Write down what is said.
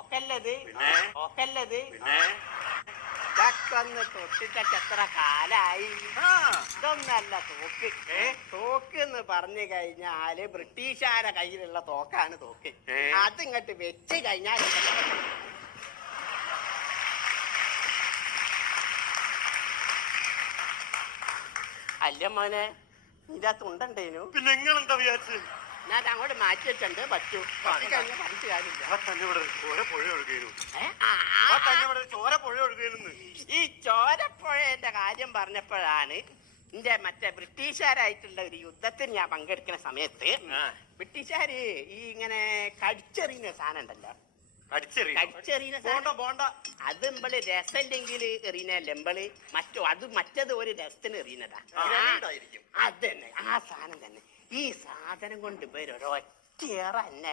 തോക്കല്ലത് പിന്നെ തോക്കല്ലത് പിന്നെ ഇതൊക്കെ ഒന്ന് തൊട്ടിട്ടൊക്കെ എത്ര കാലായി. ഇതൊന്നല്ല തോക്ക്. തോക്ക് എന്ന് പറഞ്ഞു കഴിഞ്ഞാല് ബ്രിട്ടീഷുകാരെ കയ്യിലുള്ള തോക്കാണ് തോക്ക്. അതിങ്ങോട്ട് വെച്ച് കഴിഞ്ഞാൽ അല്ല മോനെ ഇതിനകത്ത് ഉണ്ടേനു. പിന്നെ നിങ്ങൾ എന്താ വിചാരിച്ചു? ഞാൻ അങ്ങോട്ട് മാറ്റി വെച്ചിട്ടുണ്ട്. പറ്റൂ പറഞ്ഞിട്ട് കാര്യമില്ല. ഈ ചോരപ്പുഴയുടെ കാര്യം പറഞ്ഞപ്പോഴാണ് എന്റെ മറ്റേ ബ്രിട്ടീഷുകാരായിട്ടുള്ള ഒരു യുദ്ധത്തിന് ഞാൻ പങ്കെടുക്കുന്ന സമയത്ത് ബ്രിട്ടീഷുകാര് ഈ ഇങ്ങനെ കടിച്ചെറിയുന്ന സാധനം ഉണ്ടല്ലോ, കടിച്ചെറിയുന്ന അത് ഇമ്പള് രസമില്ലെങ്കിൽ എറിയുന്നല്ലേ ഇമ്പള് മറ്റത് ഒരു രസത്തിന് എറിയുന്നതാ. അത് തന്നെ ആ സാധനം തന്നെ. ഈ സാധനം കൊണ്ട് ഇവരൊരൊറ്റയേറെ തന്നെ